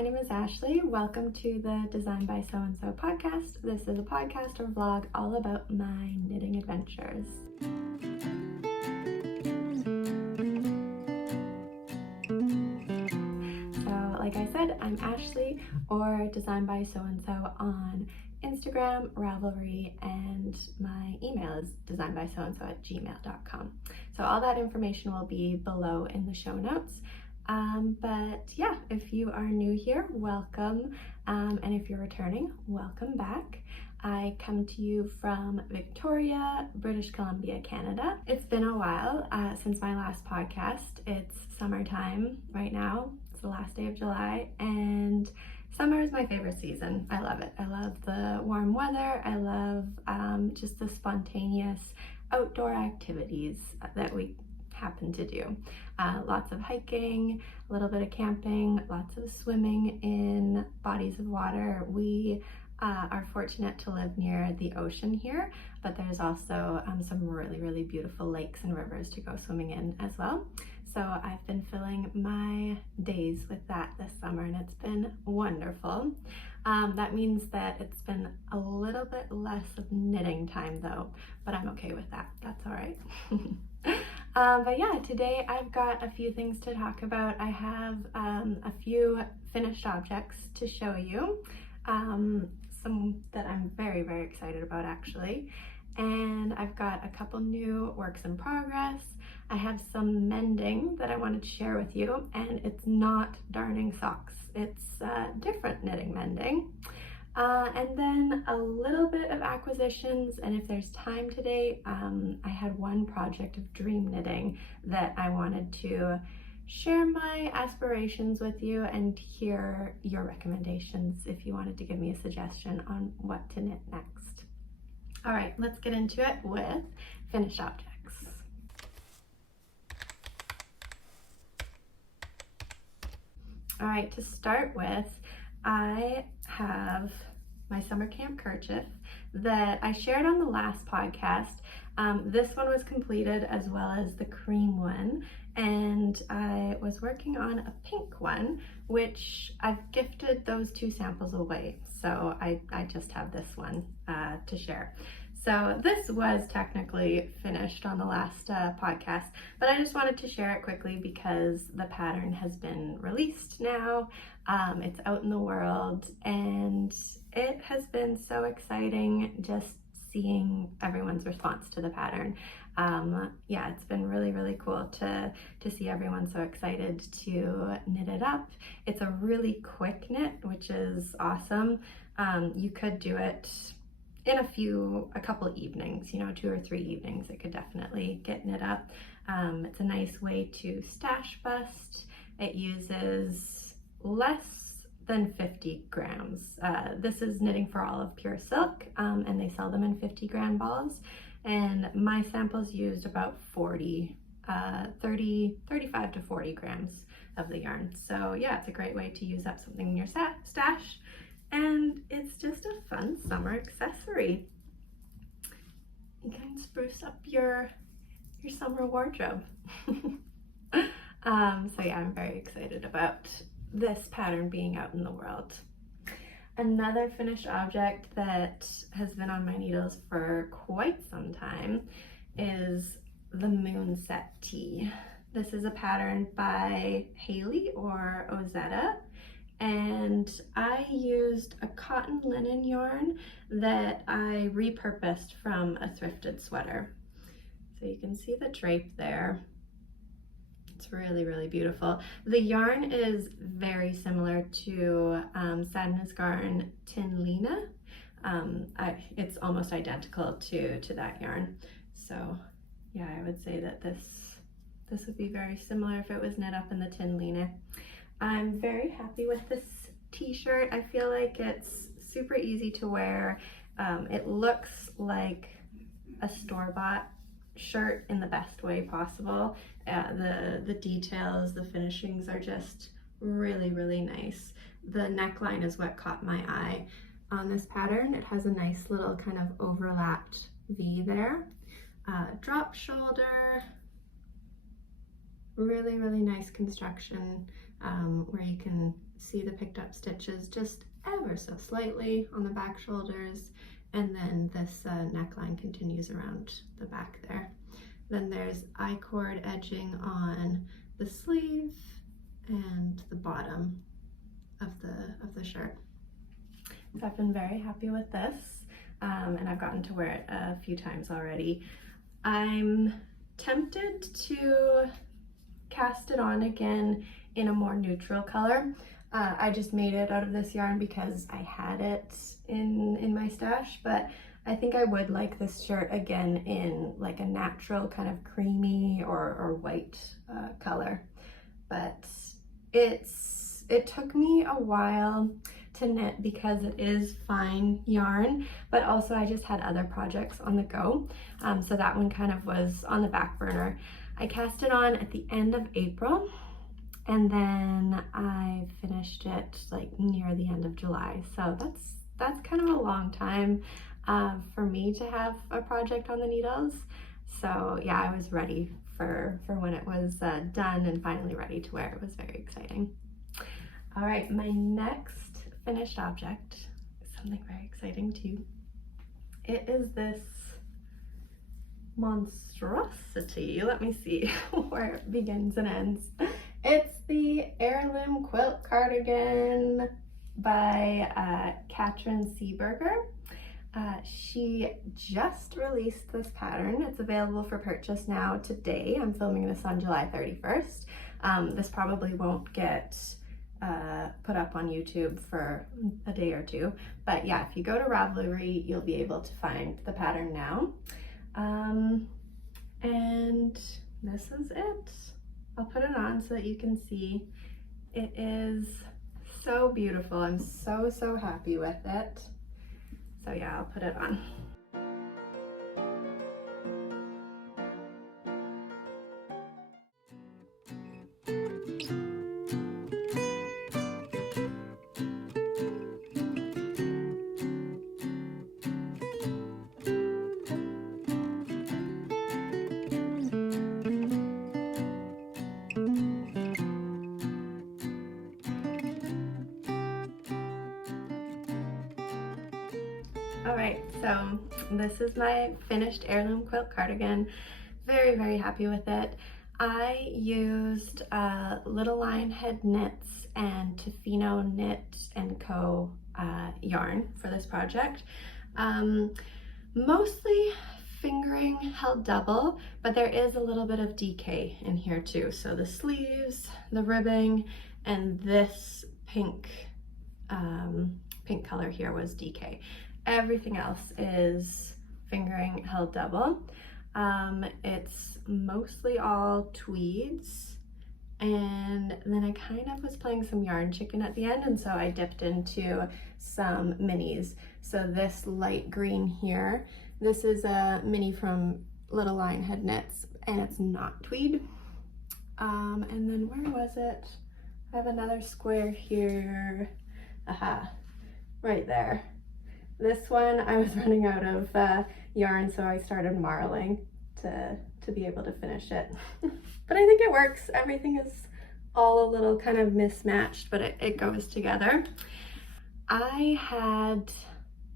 my name is Ashley. Welcome to the Design by Sew&Sew Podcast. This is a podcast or vlog all about my knitting adventures. So, like I said, I'm Ashley, or Design by Sew&Sew on Instagram, Ravelry, and my email is designbysewandsew@gmail.com. So all that information will be below in the show notes. But yeah, if you are new here, welcome. And if you're returning, welcome back. I come to you from Victoria, British Columbia, Canada. It's been a while since my last podcast. It's summertime right now. It's the last day of July, and summer is my favorite season. I love it. I love the warm weather. I love just the spontaneous outdoor activities that we happen to do. Lots of hiking, a little bit of camping, lots of swimming in bodies of water. We are fortunate to live near the ocean here, but there's also some really beautiful lakes and rivers to go swimming in as well. So I've been filling my days with that this summer, and it's been wonderful. That means that it's been a little bit less of knitting time though, but I'm okay with that. That's all right. But yeah, today I've got a few things to talk about. I have a few finished objects to show you, some that I'm very excited about actually. And I've got a couple new works in progress. I have some mending that I wanted to share with you, and it's not darning socks. It's different knitting mending. And then a little bit of acquisitions, and if there's time today, I had one project of dream knitting that I wanted to share my aspirations with you and hear your recommendations if you wanted to give me a suggestion on what to knit next. All right, let's get into it with finished objects. All right, to start with, I have my summer camp kerchief that I shared on the last podcast. This one was completed as well as the cream one, and I was working on a pink one, which I've gifted those two samples away. So I just have this one to share. So this was technically finished on the last podcast, but I just wanted to share it quickly because the pattern has been released now. It's out in the world, and it has been so exciting just seeing everyone's response to the pattern. Yeah, it's been really cool to see everyone so excited to knit it up. It's a really quick knit, which is awesome. You could do it in a couple evenings, 2 or 3 evenings. It could definitely get knit up. It's a nice way to stash bust. It uses less than 50 grams. This is knitting for all of pure silk, and they sell them in 50-gram balls. And my samples used about 35 to 40 grams of the yarn. So yeah, it's a great way to use up something in your stash. And it's just a fun summer accessory. You can spruce up your summer wardrobe. So yeah, I'm very excited about this pattern being out in the world. Another finished object that has been on my needles for quite some time is the Moonset tee. This is a pattern by Hailey or Ozetta. And I used a cotton linen yarn that I repurposed from a thrifted sweater. So you can see the drape there. It's really beautiful. The yarn is very similar to Sadness Garn Tin Lena. It's almost identical to that yarn. So yeah, I would say that this would be very similar if it was knit up in the Tin Lena. I'm very happy with this t-shirt. I feel like it's super easy to wear. It looks like a store-bought shirt in the best way possible. The details, the finishings are just really nice. The neckline is what caught my eye on this pattern. It has a nice little kind of overlapped V there. Drop shoulder, really nice construction. where you can see the picked up stitches just ever so slightly on the back shoulders, and then this neckline continues around the back there. Then there's I-cord edging on the sleeve and the bottom of the shirt. So I've been very happy with this, and I've gotten to wear it a few times already. I'm tempted to cast it on again in a more neutral color. I just made it out of this yarn because I had it in my stash, but I think I would like this shirt again in like a natural kind of creamy or white color. But it took me a while to knit because it is fine yarn, but also I just had other projects on the go, so that one kind of was on the back burner. I cast it on at the end of April, and then I finished it like near the end of July. So that's kind of a long time for me to have a project on the needles. So yeah, I was ready for when it was done and finally ready to wear. It was very exciting. All right, my next finished object is something very exciting too. It is this monstrosity. Let me see where it begins and ends. It's the Heirloom Quilt Cardigan by Katryn Seeburger. She just released this pattern. It's available for purchase now today. I'm filming this on July 31st. This probably won't get put up on YouTube for a day or two, but yeah, if you go to Ravelry, you'll be able to find the pattern now. And this is it. I'll put it on so that you can see. It is so beautiful. I'm so happy with it. So yeah, I'll put it on. All right, so this is my finished Heirloom Quilt Cardigan. Very happy with it. I used Little Lionhead Knits and Tofino Knit & Co. Yarn for this project. Mostly fingering held double, but there is a little bit of DK in here too. So the sleeves, the ribbing, and this pink color here was DK. Everything else is fingering held double. It's mostly all tweeds, and then I kind of was playing some yarn chicken at the end, and so I dipped into some minis. So this light green here, this is a mini from Little Lionhead Knits, and it's not tweed. And then where was it? I have another square here. Aha, right there. This one, I was running out of yarn, so I started marling to be able to finish it. But I think it works. Everything is all a little kind of mismatched, but it goes together. I had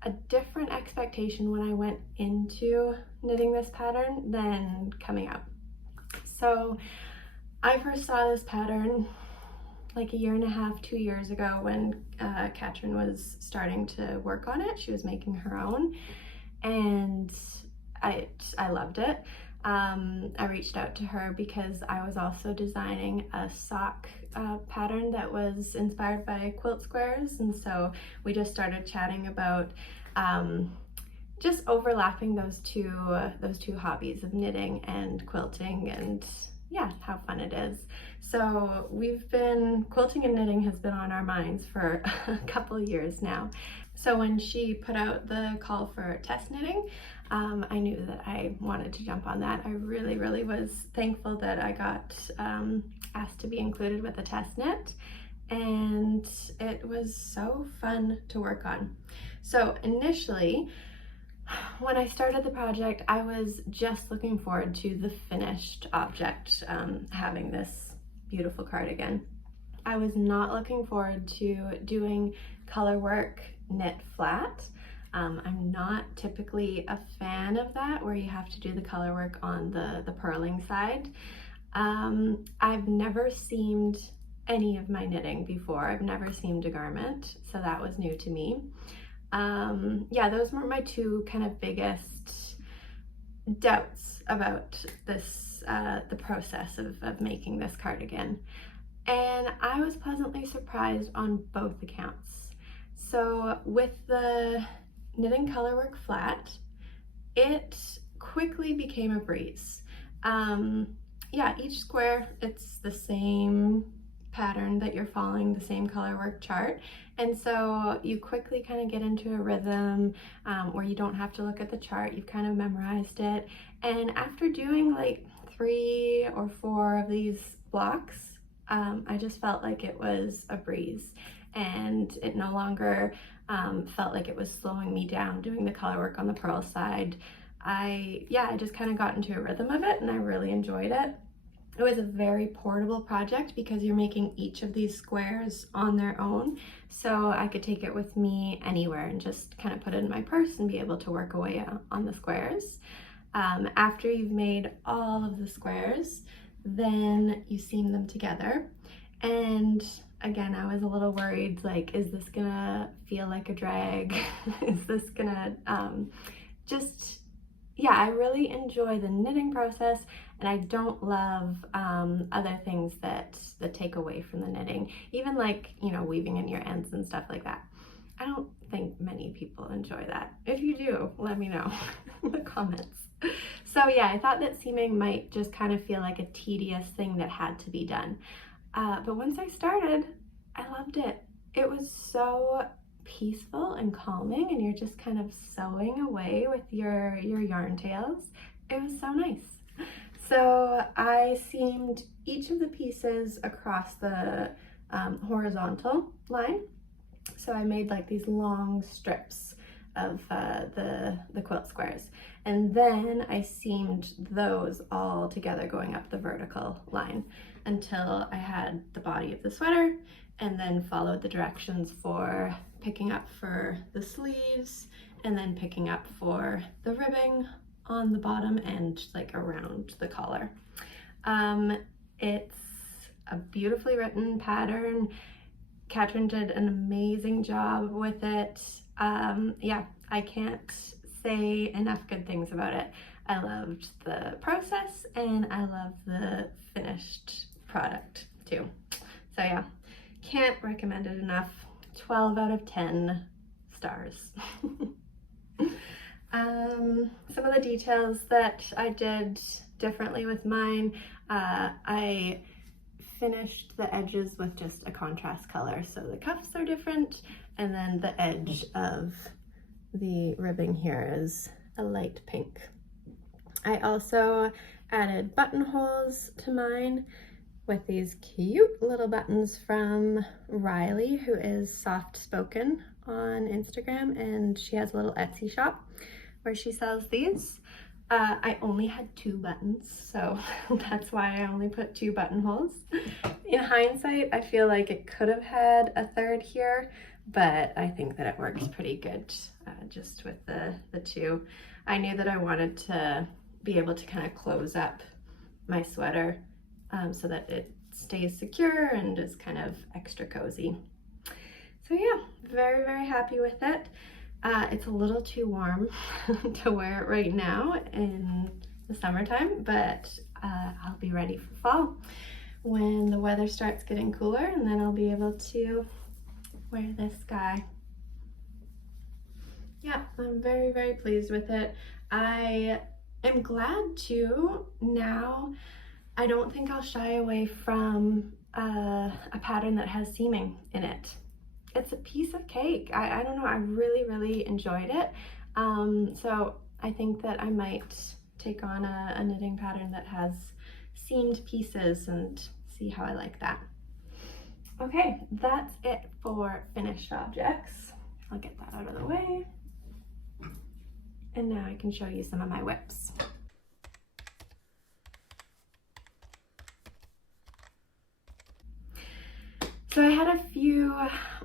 a different expectation when I went into knitting this pattern than coming out. So I first saw this pattern like a year and a half, 2 years ago when Katryn was starting to work on it. She was making her own, and I loved it. I reached out to her because I was also designing a sock pattern that was inspired by quilt squares, and so we just started chatting about just overlapping those two hobbies of knitting and quilting, and yeah, how fun it is. So quilting and knitting has been on our minds for a couple years now. So when she put out the call for test knitting, I knew that I wanted to jump on that. I really was thankful that I got asked to be included with the test knit, and it was so fun to work on. So initially, when I started the project, I was just looking forward to the finished object, having this beautiful cardigan. I was not looking forward to doing color work knit flat. I'm not typically a fan of that, where you have to do the color work on the purling side. I've never seamed any of my knitting before. I've never seamed a garment, so that was new to me. Yeah, those were my two kind of biggest doubts about this, the process of making this cardigan. And I was pleasantly surprised on both accounts. So with the knitting color work flat, it quickly became a breeze. Yeah, each square, it's the same pattern that you're following, the same color work chart. And so you quickly kind of get into a rhythm where you don't have to look at the chart, you've kind of memorized it. And after doing like 3 or 4 of these blocks, I just felt like it was a breeze, and it no longer felt like it was slowing me down doing the color work on the purl side. I just kind of got into a rhythm of it, and I really enjoyed it. It was a very portable project because you're making each of these squares on their own, so I could take it with me anywhere and just kind of put it in my purse and be able to work away on the squares. After you've made all of the squares, then you seam them together. And again, I was a little worried, like, is this gonna feel like a drag? Is this gonna I really enjoy the knitting process, and I don't love other things that take away from the knitting, even like, you know, weaving in your ends and stuff like that. I don't think many people enjoy that. If you do, let me know in the comments. So yeah, I thought that seaming might just kind of feel like a tedious thing that had to be done. But once I started, I loved it. It was so peaceful and calming, and you're just kind of sewing away with your yarn tails. It was so nice. So I seamed each of the pieces across the horizontal line. So I made like these long strips of the quilt squares, and then I seamed those all together going up the vertical line until I had the body of the sweater, and then followed the directions for picking up for the sleeves and then picking up for the ribbing on the bottom and like around the collar. It's a beautifully written pattern. Katryn did an amazing job with it. Yeah, I can't say enough good things about it. I loved the process, and I love the finished product too. So yeah, can't recommend it enough. 12 out of 10 stars. Some of the details that I did differently with mine, I finished the edges with just a contrast color. So the cuffs are different, and then the edge of the ribbing here is a light pink. I also added buttonholes to mine with these cute little buttons from Riley, who is soft spoken on Instagram, and she has a little Etsy shop where she sells these. I only had 2 buttons, so that's why I only put 2 buttonholes. In hindsight, I feel like it could have had a third here, but I think that it works pretty good just with the 2. I knew that I wanted to be able to kind of close up my sweater so that it stays secure and is kind of extra cozy. So yeah, very, very happy with it. It's a little too warm to wear it right now in the summertime, but I'll be ready for fall when the weather starts getting cooler, and then I'll be able to wear this guy. Yeah, I'm very, very pleased with it. I am glad too. Now, I don't think I'll shy away from a pattern that has seaming in it. It's a piece of cake. I don't know, I really, really enjoyed it. So I think that I might take on a knitting pattern that has seamed pieces and see how I like that. Okay, that's it for finished objects. I'll get that out of the way. And now I can show you some of my whips. So I had a few,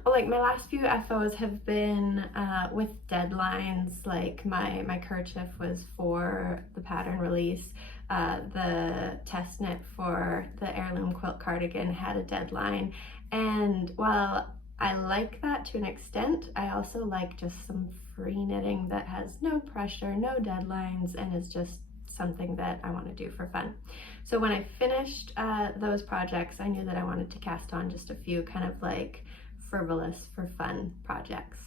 like my last few FOs have been with deadlines, like my kerchief was for the pattern release. The test knit for the Heirloom quilt cardigan had a deadline, and while I like that to an extent, I also like just some free knitting that has no pressure, no deadlines, and is just something that I want to do for fun. So when I finished those projects, I knew that I wanted to cast on just a few kind of like frivolous for fun projects.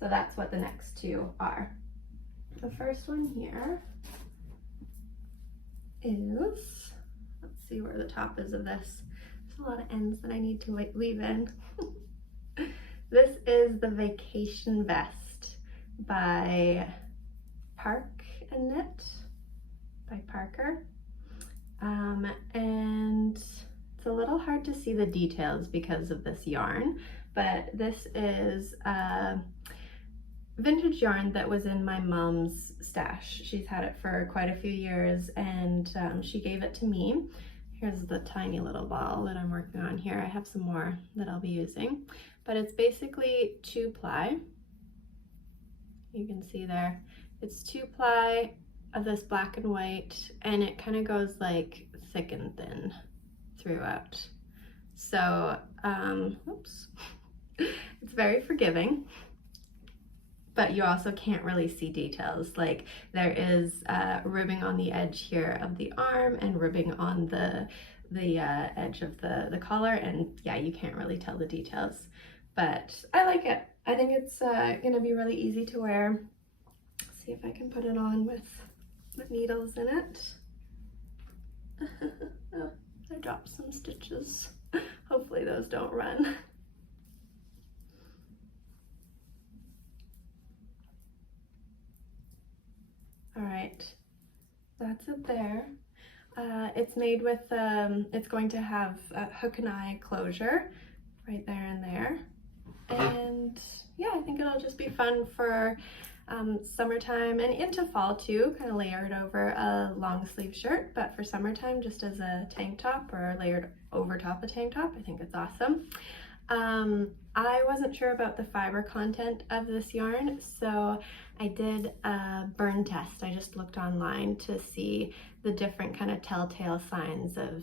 So that's what the next two are. The first one here is, let's see where the top is of this. There's a lot of ends that I need to weave in. This is the Vacation Vest by Park and Knit by Parker. And it's a little hard to see the details because of this yarn, but this is a vintage yarn that was in my mom's stash. She's had it for quite a few years, and she gave it to me. Here's the tiny little ball that I'm working on here. I have some more that I'll be using, but it's basically 2-ply. You can see there, it's 2-ply of this black and white, and it kind of goes like thick and thin throughout. So, oops, it's very forgiving, but you also can't really see details. Like there is ribbing on the edge here of the arm and ribbing on the edge of the collar, and yeah, you can't really tell the details, but I like it. I think it's gonna be really easy to wear. Let's see if I can put it on with needles in it. Oh, I dropped some stitches. Hopefully those don't run. All right, that's it there. It's made with, it's going to have a hook and eye closure right there and there. And yeah, I think it'll just be fun for summertime and into fall too, kind of layered over a long sleeve shirt, but for summertime just as a tank top or layered over top a tank top, I think it's awesome. I wasn't sure about the fiber content of this yarn, so I did a burn test. I just looked online to see the different kind of telltale signs of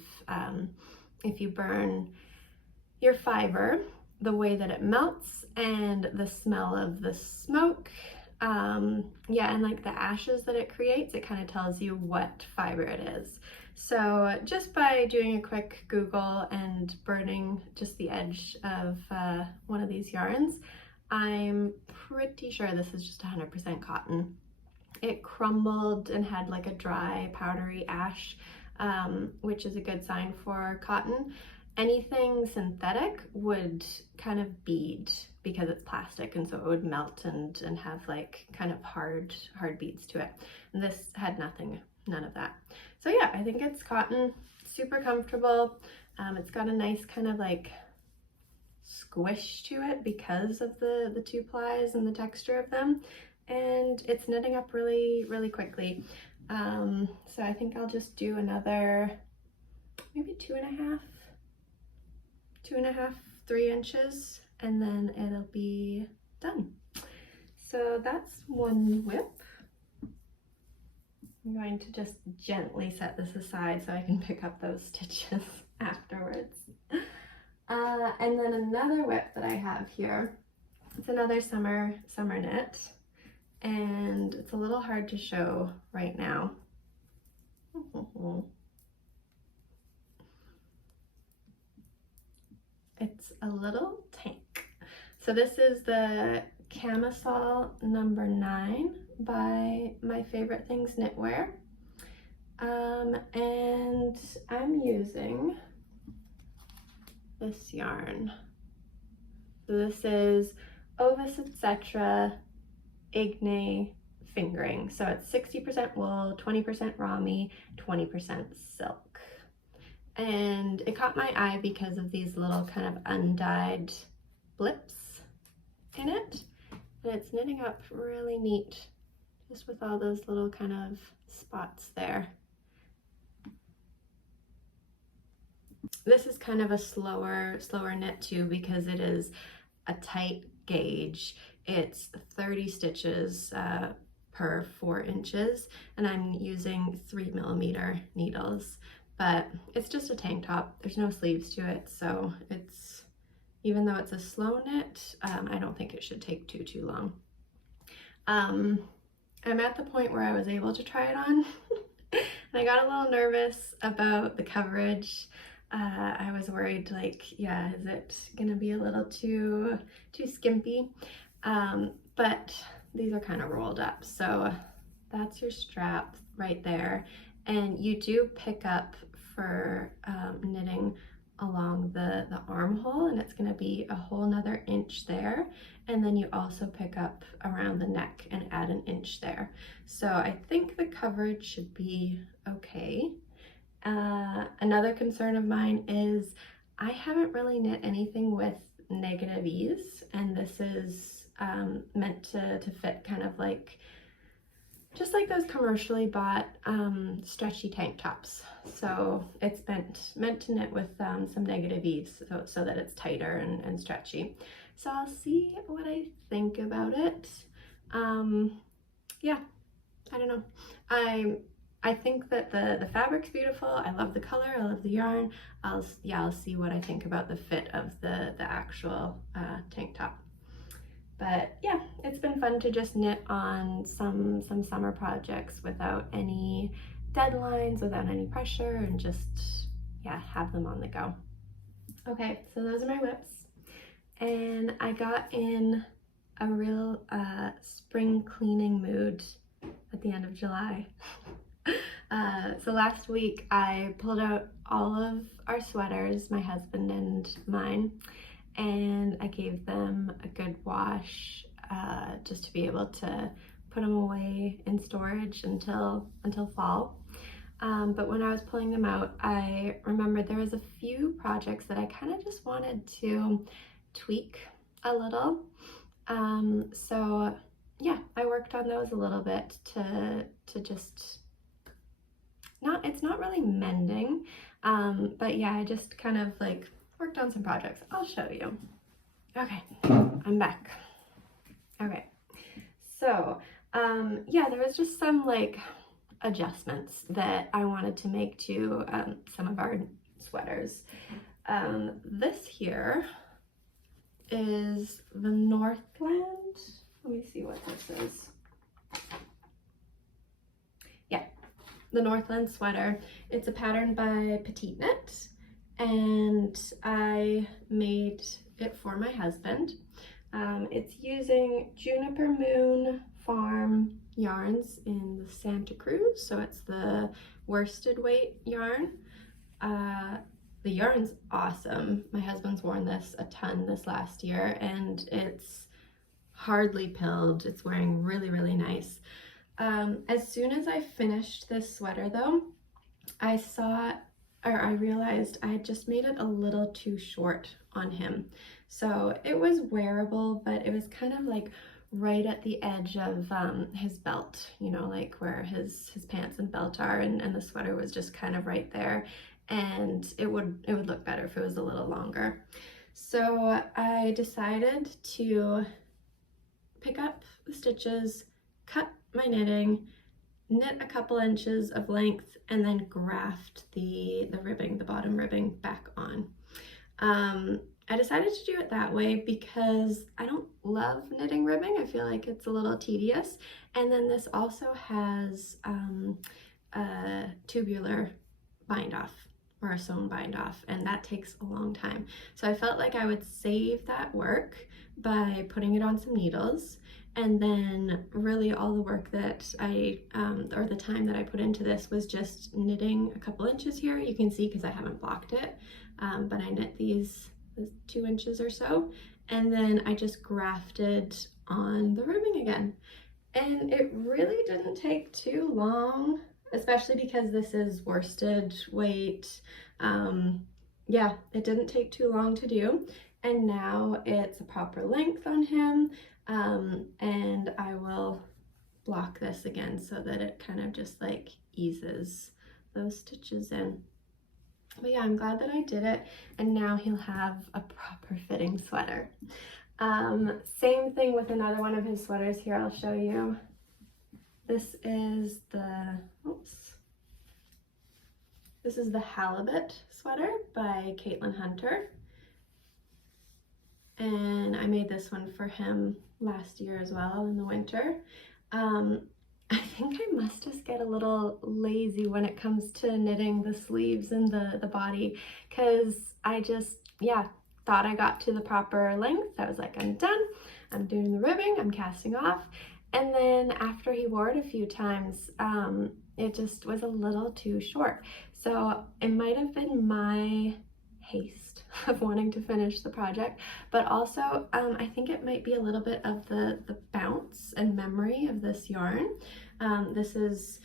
if you burn your fiber, the way that it melts and the smell of the smoke. Yeah, and like the ashes that it creates, it kind of tells you what fiber it is. So just by doing a quick Google and burning just the edge of one of these yarns, I'm pretty sure this is just 100% cotton. It crumbled and had like a dry powdery ash, which is a good sign for cotton. Anything synthetic would kind of bead because it's plastic, and so it would melt and have like kind of hard beads to it. And this had none of that. So yeah, I think it's cotton, super comfortable. It's got a nice kind of like squish to it because of the 2-plies and the texture of them, and it's knitting up really quickly. So I think I'll just do another maybe 2.5, 3 inches, and then it'll be done. So that's one whip. I'm going to just gently set this aside so I can pick up those stitches afterwards. And then another whip that I have here, it's another summer knit, and it's a little hard to show right now. It's a little tank. So this is the Camisole number 9 by My Favorite Things Knitwear. And I'm using this yarn. So this is Ovis, etc. Igneae fingering. So it's 60% wool, 20% ramie, 20% silk. And it caught my eye because of these little kind of undyed blips in it. And it's knitting up really neat, just with all those little kind of spots there. this is kind of a slower knit too, because it is a tight gauge. It's 30 stitches per 4 inches, and I'm using 3mm needles, but it's just a tank top. There's no sleeves to it, so it's, even though it's a slow knit, I don't think it should take too long. I'm at the point where I was able to try it on and I got a little nervous about the coverage. I was worried, like, yeah, is it gonna be a little too skimpy? But these are kind of rolled up, so that's your strap right there. And you do pick up for knitting along the armhole, and it's going to be a whole nother inch there, and then you also pick up around the neck and add an inch there. So I think the coverage should be okay. Another concern of mine is I haven't really knit anything with negative ease, and this is meant to fit kind of like, just like those commercially bought stretchy tank tops. So it's meant to knit with some negative ease, so that it's tighter and stretchy. So I'll see what I think about it. Yeah, I don't know. I think that the fabric's beautiful. I love the color, I love the yarn. I'll see what I think about the fit of the actual tank top. But yeah, it's been fun to just knit on some summer projects without any deadlines, without any pressure, and just, yeah, have them on the go. Okay, so those are my whips. And I got in a real spring cleaning mood at the end of July. So last week I pulled out all of our sweaters, my husband and mine, and I gave them a good wash just to be able to put them away in storage until fall. But when I was pulling them out, I remembered there was a few projects that I kind of just wanted to tweak a little. So yeah, I worked on those a little bit to just, it's not really mending, but yeah, I just kind of like worked on some projects. I'll show you. Okay, I'm back. Okay, so yeah, there was just some like adjustments that I wanted to make to some of our sweaters. This here is the Northland. Let me see what this is. Yeah, the Northland sweater. It's a pattern by Petite Knit, and I made it for my husband. It's using Juniper Moon Farm yarns in the Santa Cruz, so it's the worsted weight yarn. The yarn's awesome. My husband's worn this a ton this last year, and it's hardly pilled. It's wearing really, really nice. As soon as I finished this sweater though, I realized I had just made it a little too short on him. So it was wearable, but it was kind of like right at the edge of his belt, you know, like where his pants and belt are, and the sweater was just kind of right there, and it would look better if it was a little longer. So I decided to pick up the stitches, cut my knitting, knit a couple inches of length, and then graft the ribbing, the bottom ribbing, back on. I decided to do it that way because I don't love knitting ribbing. I feel like it's a little tedious. And then this also has a tubular bind off, or a sewn bind off, and that takes a long time. So I felt like I would save that work by putting it on some needles, and then really all the work that or the time that I put into this was just knitting a couple inches here. You can see because I haven't blocked it, but I knit these 2 inches or so, and then I just grafted on the ribbing again. And it really didn't take too long, especially because this is worsted weight. Yeah, it didn't take too long to do. And now it's a proper length on him. And I will block this again so that it kind of just like eases those stitches in. But yeah, I'm glad that I did it, and now he'll have a proper fitting sweater. Same thing with another one of his sweaters here, I'll show you. This is the, this is the Halibut sweater by Caitlin Hunter. And I made this one for him last year as well in the winter. I think I must just get a little lazy when it comes to knitting the sleeves and the body, because I just, yeah, thought I got to the proper length. I was like, I'm done, I'm doing the ribbing, I'm casting off. And then after he wore it a few times, it just was a little too short. So it might have been my haste of wanting to finish the project, but also I think it might be a little bit of the bounce and memory of this yarn. This is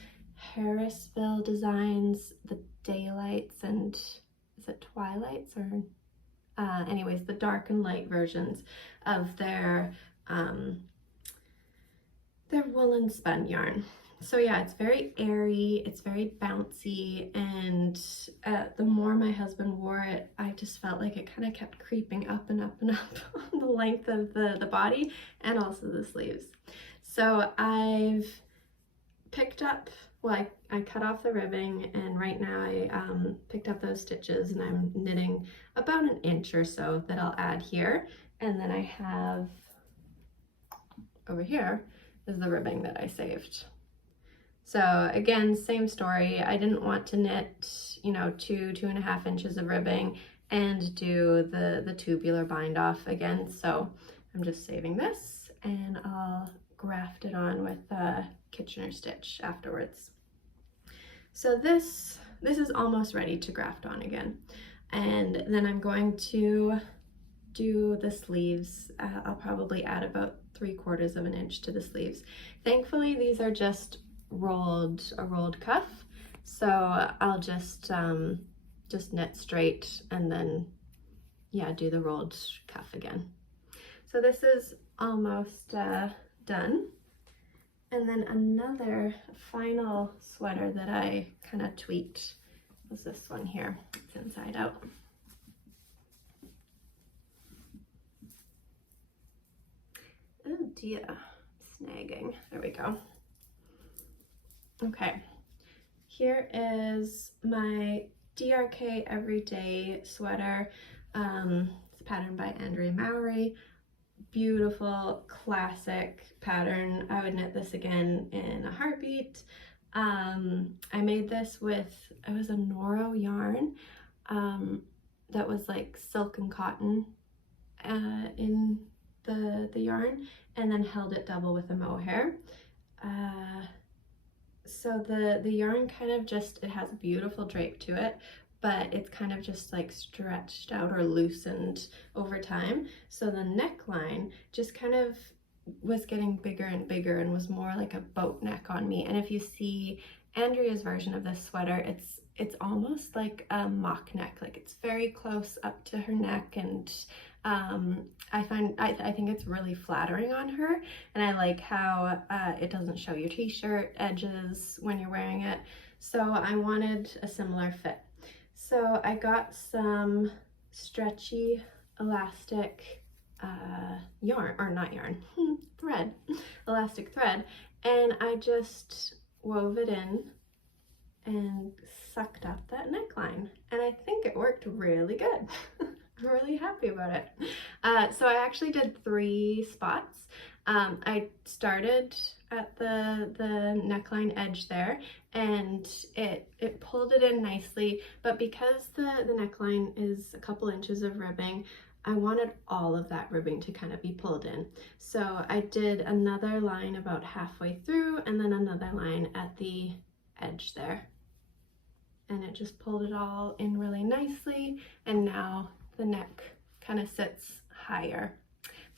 Harrisville Designs, the Daylights and, is it Twilights, or anyways, the dark and light versions of their woolen spun yarn. So yeah, it's very airy, it's very bouncy, and the more my husband wore it, I just felt like it kind of kept creeping up and up and up on the length of the body and also the sleeves. So I've picked up, well, I cut off the ribbing, and right now I picked up those stitches, and I'm knitting about an inch or so that I'll add here. And then I have over here is the ribbing that I saved. So again, same story. I didn't want to knit, you know, 2.5 inches of ribbing and do the tubular bind off again. So I'm just saving this, and I'll graft it on with Kitchener stitch afterwards. So this is almost ready to graft on again. And then I'm going to do the sleeves. I'll probably add about 3/4 of an inch to the sleeves. Thankfully, these are just a rolled cuff, so I'll just knit straight and then, yeah, do the rolled cuff again. So this is almost done. And then another final sweater that I kind of tweaked was this one here. It's inside out. Oh dear, snagging. There we go. Okay, here is my DRK Everyday sweater. It's patterned by Andrea Mowry. Beautiful, classic pattern. I would knit this again in a heartbeat. I made this with, it was a Noro yarn that was like silk and cotton in the yarn, and then held it double with a mohair. So the yarn kind of just, it has a beautiful drape to it, but it's kind of just like stretched out or loosened over time. So the neckline just kind of was getting bigger and bigger and was more like a boat neck on me. And if you see Andrea's version of this sweater, it's almost like a mock neck, like it's very close up to her neck, and I think it's really flattering on her, and I like how it doesn't show your t-shirt edges when you're wearing it. So I wanted a similar fit. So I got some stretchy elastic yarn, or not yarn, thread, elastic thread, and I just wove it in and sucked up that neckline, and I think it worked really good. I'm really happy about it. So I actually did 3 spots. I started at the neckline edge there, and it pulled it in nicely, but because the neckline is a couple inches of ribbing, I wanted all of that ribbing to kind of be pulled in. So I did another line about halfway through, and then another line at the edge there. And it just pulled it all in really nicely, and now the neck kind of sits higher.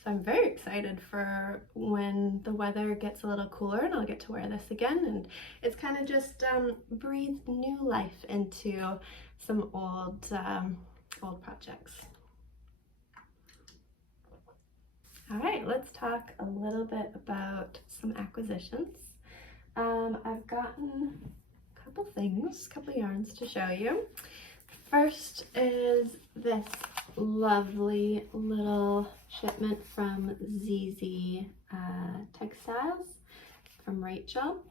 So I'm very excited for when the weather gets a little cooler and I'll get to wear this again, and it's kind of just breathed new life into some old projects. All right, let's talk a little bit about some acquisitions. I've gotten a couple yarns to show you. First is this lovely little shipment from ZZ Textiles from Rachel.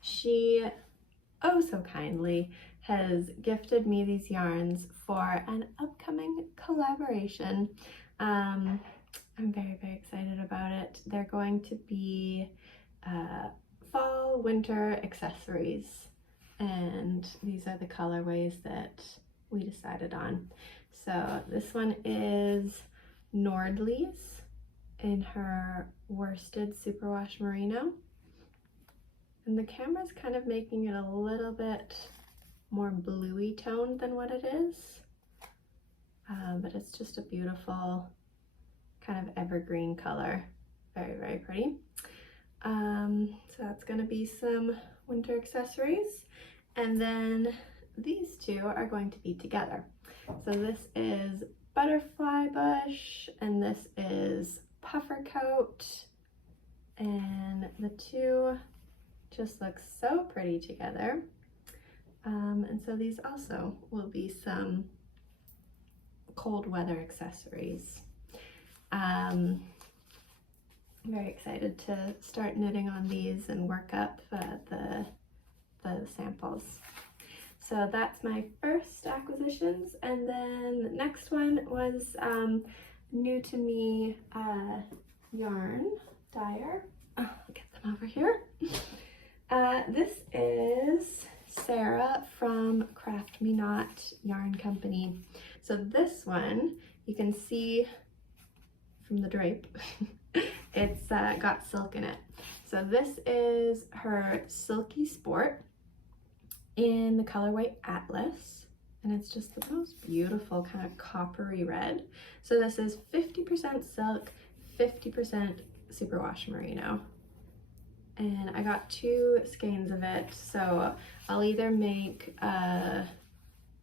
She, oh so kindly, has gifted me these yarns for an upcoming collaboration. I'm very, very excited about it. They're going to be fall, winter accessories, and these are the colorways that we decided on. So this one is Nordley's in her worsted superwash merino. And the camera's kind of making it a little bit more bluey toned than what it is. But it's just a beautiful kind of evergreen color. Very, very pretty. So that's gonna be some winter accessories. And then these two are going to be together. So this is butterfly bush and this is puffer coat, and the two just look so pretty together. And so these also will be some cold weather accessories. Very excited to start knitting on these and work up the samples. So that's my first acquisitions, and then the next one was new to me yarn dyer. Oh, I'll get them over here. This is Sarah from Craft Me Not Yarn Company. So this one, you can see from the drape, it's got silk in it. So this is her Silky Sport in the colorway Atlas, and it's just the most beautiful kind of coppery red. So this is 50% silk, 50% superwash merino. And I got 2 skeins of it, so I'll either make a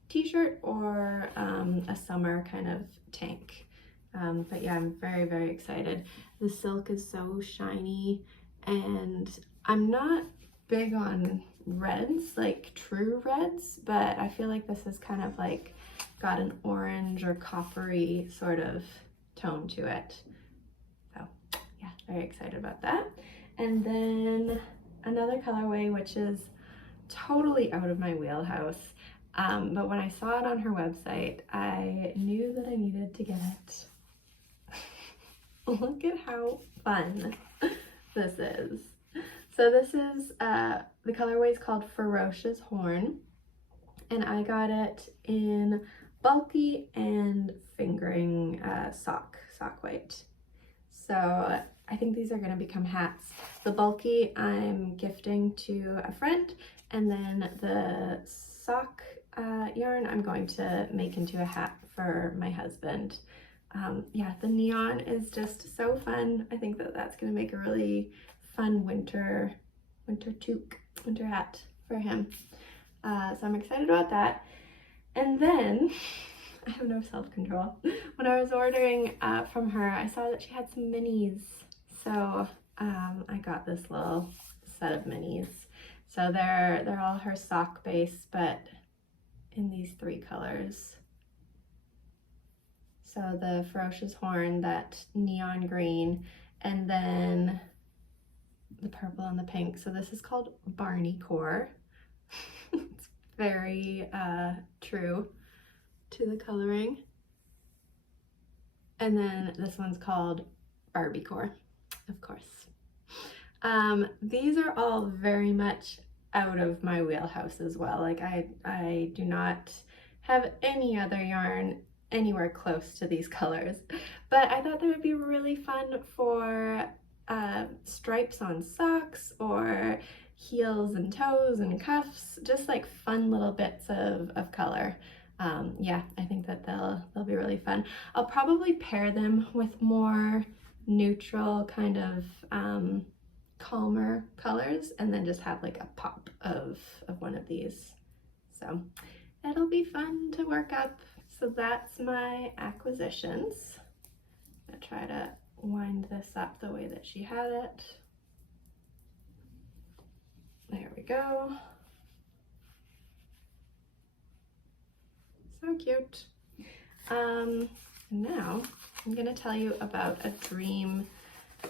t-shirt or a summer kind of tank. But yeah, I'm very, very excited. The silk is so shiny, and I'm not big on reds, like true reds, but I feel like this is kind of like got an orange or coppery sort of tone to it. So yeah, very excited about that. And then another colorway, which is totally out of my wheelhouse, but when I saw it on her website, I knew that I needed to get it. Look at how fun this is. So this is, the colorway is called Ferocious Horn, and I got it in bulky and fingering sock weight. So I think these are going to become hats. The bulky I'm gifting to a friend, and then the sock yarn I'm going to make into a hat for my husband. Yeah, the neon is just so fun. I think that that's going to make a really fun winter toque, winter hat for him. So I'm excited about that. And then I have no self-control. When I was ordering from her, I saw that she had some minis. So I got this little set of minis. So they're all her sock base, but in these 3 colors. So the Ferocious Horn, that neon green, and then the purple and the pink. So this is called Barney Core. It's very true to the coloring. And then this one's called Barbie Core, of course. These are all very much out of my wheelhouse as well. Like I do not have any other yarn anywhere close to these colors, but I thought they would be really fun for stripes on socks or heels and toes and cuffs, just like fun little bits of color. Yeah, I think that they'll be really fun. I'll probably pair them with more neutral kind of calmer colors, and then just have like a pop of one of these. So it'll be fun to work up. So that's my acquisitions. I'm gonna try to wind this up the way that she had it. There we go. So cute. Now I'm gonna tell you about a dream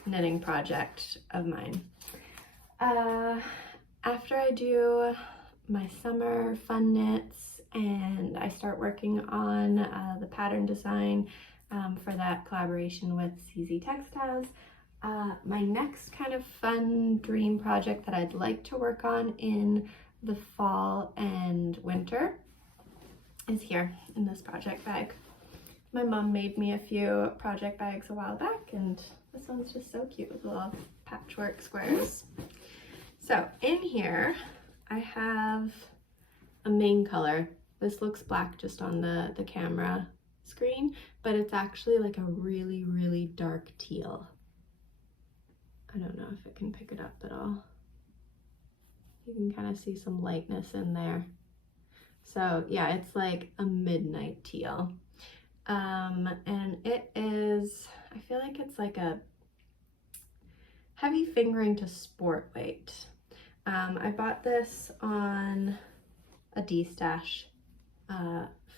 knitting project of mine. After I do my summer fun knits and I start working on the pattern design for that collaboration with CZ Textiles, my next kind of fun dream project that I'd like to work on in the fall and winter is here in this project bag. My mom made me a few project bags a while back, and this one's just so cute with little patchwork squares. So in here I have a main color. This looks black just on the camera screen, but it's actually like a really, really dark teal. I don't know if it can pick it up at all. You can kind of see some lightness in there. So yeah, it's like a midnight teal. And it is, I feel like it's like a heavy fingering to sport weight. I bought this on a D-stash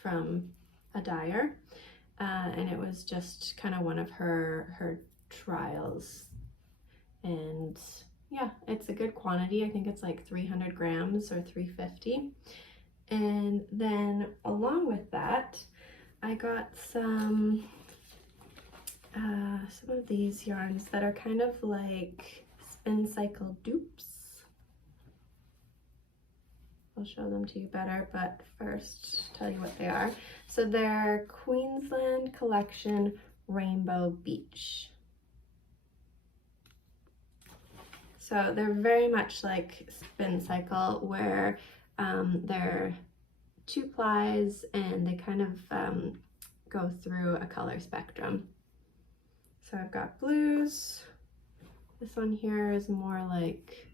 from a dyer, and it was just kind of one of her trials. And yeah, it's a good quantity. I think it's like 300 grams or 350. And then along with that, I got some of these yarns that are kind of like spin cycle dupes. I'll show them to you better, but first tell you what they are. So they're Queensland Collection Rainbow Beach. So they're very much like spin cycle, where they're 2 plies and they kind of go through a color spectrum. So I've got blues. This one here is more like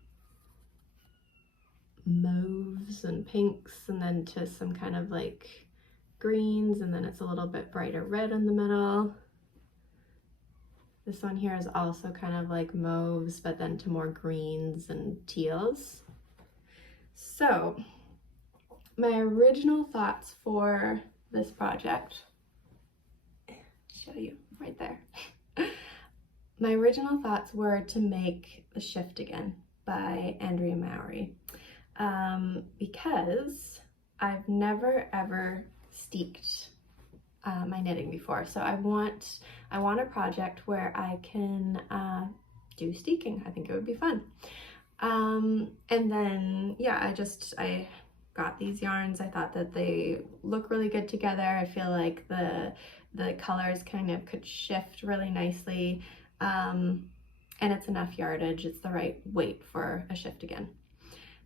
mauves and pinks, and then to some kind of like greens, and then it's a little bit brighter red in the middle. This one here is also kind of like mauves, but then to more greens and teals. So my original thoughts for this project, show you right there. My original thoughts were to make The Shift Again by Andrea Mowry, because I've never ever steeked my knitting before. So I want a project where I can do steeking. I think it would be fun. And then yeah, I got these yarns. I thought that they look really good together. I feel like the colors kind of could shift really nicely, and it's enough yardage. It's the right weight for a shift again.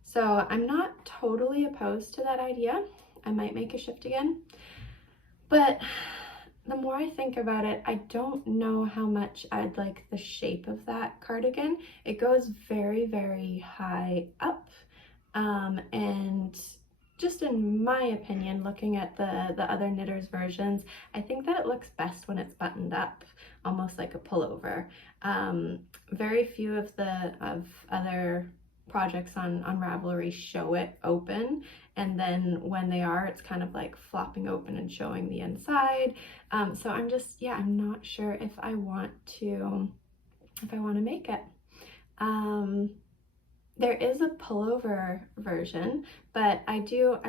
So I'm not totally opposed to that idea. I might make a shift again, but the more I think about it, I don't know how much I'd like the shape of that cardigan. It goes very, very high up, and just in my opinion, looking at the other knitters' versions, I think that it looks best when it's buttoned up, almost like a pullover. Very few of other projects on Ravelry show it open, and then when they are, it's kind of like flopping open and showing the inside. So I'm not sure if I want to make it. There is a pullover version, but I feel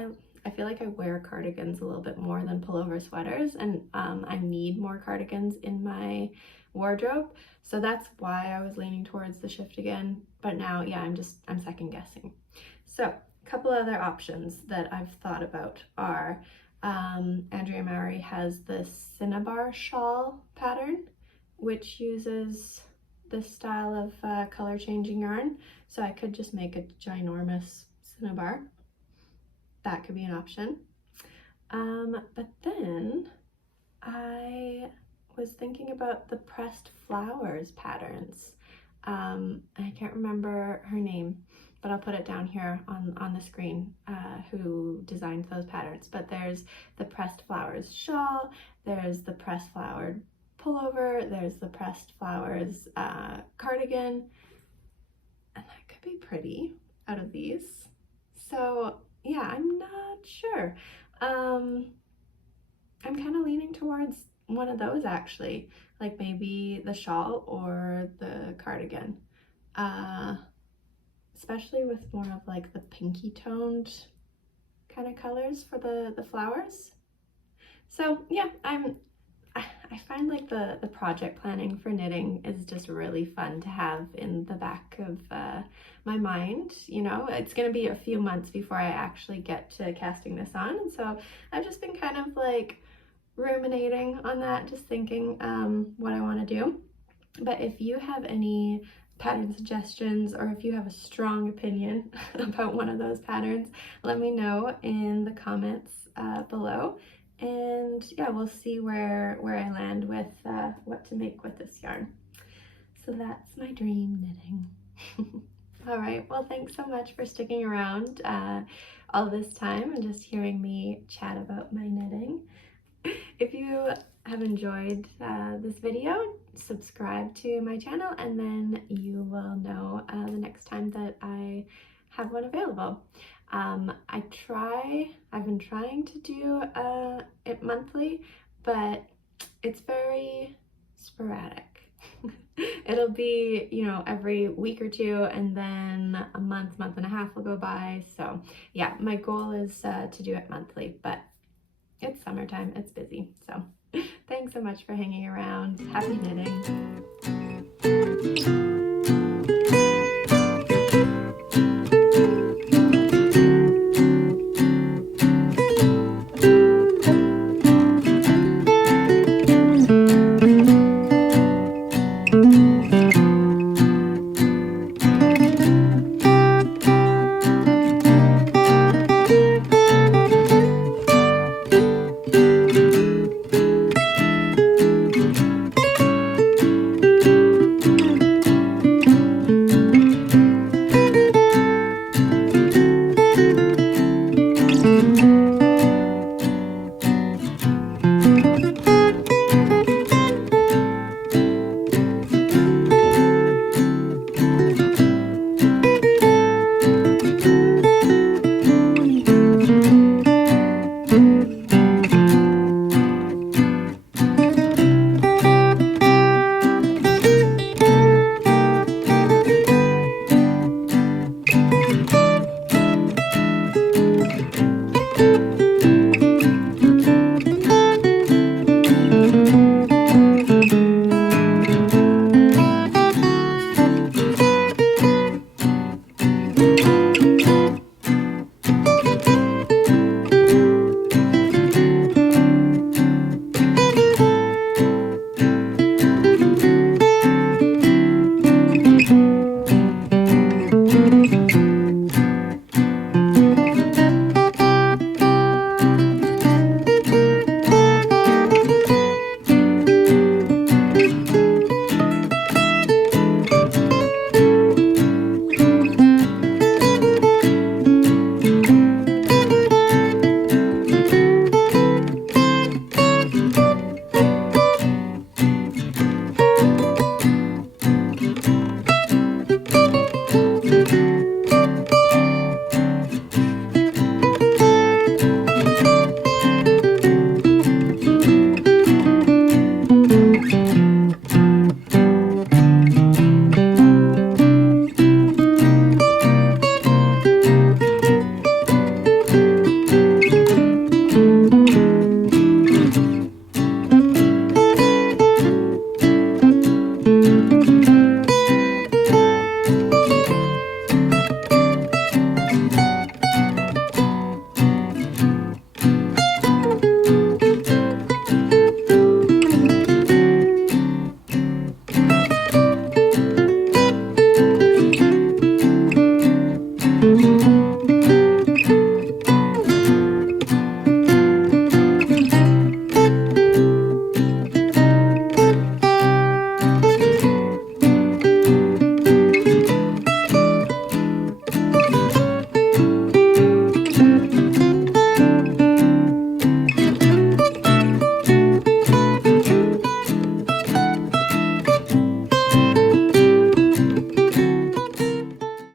like I wear cardigans a little bit more than pullover sweaters, and I need more cardigans in my wardrobe. So that's why I was leaning towards the shift again. But now, yeah, I'm second guessing. So a couple other options that I've thought about are Andrea Mowry has the Cinnabar shawl pattern, which uses this style of color changing yarn. So I could just make a ginormous cinnabar. That could be an option. But then I was thinking about the pressed flowers patterns. I can't remember her name, but I'll put it down here on the screen, who designed those patterns. But there's the pressed flowers shawl, there's the pressed flowered pullover, there's the pressed flowers cardigan, and that could be pretty out of these. So yeah, I'm not sure. I'm kind of leaning towards one of those actually, like maybe the shawl or the cardigan, especially with more of like the pinky toned kind of colors for the flowers. So yeah, I find like the project planning for knitting is just really fun to have in the back of my mind. You know, it's gonna be a few months before I actually get to casting this on, and so I've just been kind of like ruminating on that, just thinking what I want to do. But if you have any pattern suggestions, or if you have a strong opinion about one of those patterns, let me know in the comments below. And yeah, we'll see where I land with what to make with this yarn. So that's my dream knitting. All right, well, thanks so much for sticking around all this time and just hearing me chat about my knitting. If you have enjoyed this video, subscribe to my channel, and then you will know the next time that I have one available. I've been trying to do it monthly, but it's very sporadic. It'll be, you know, every week or two, and then a month and a half will go by. So yeah, my goal is to do it monthly, but it's summertime, it's busy. So thanks so much for hanging around. Happy knitting.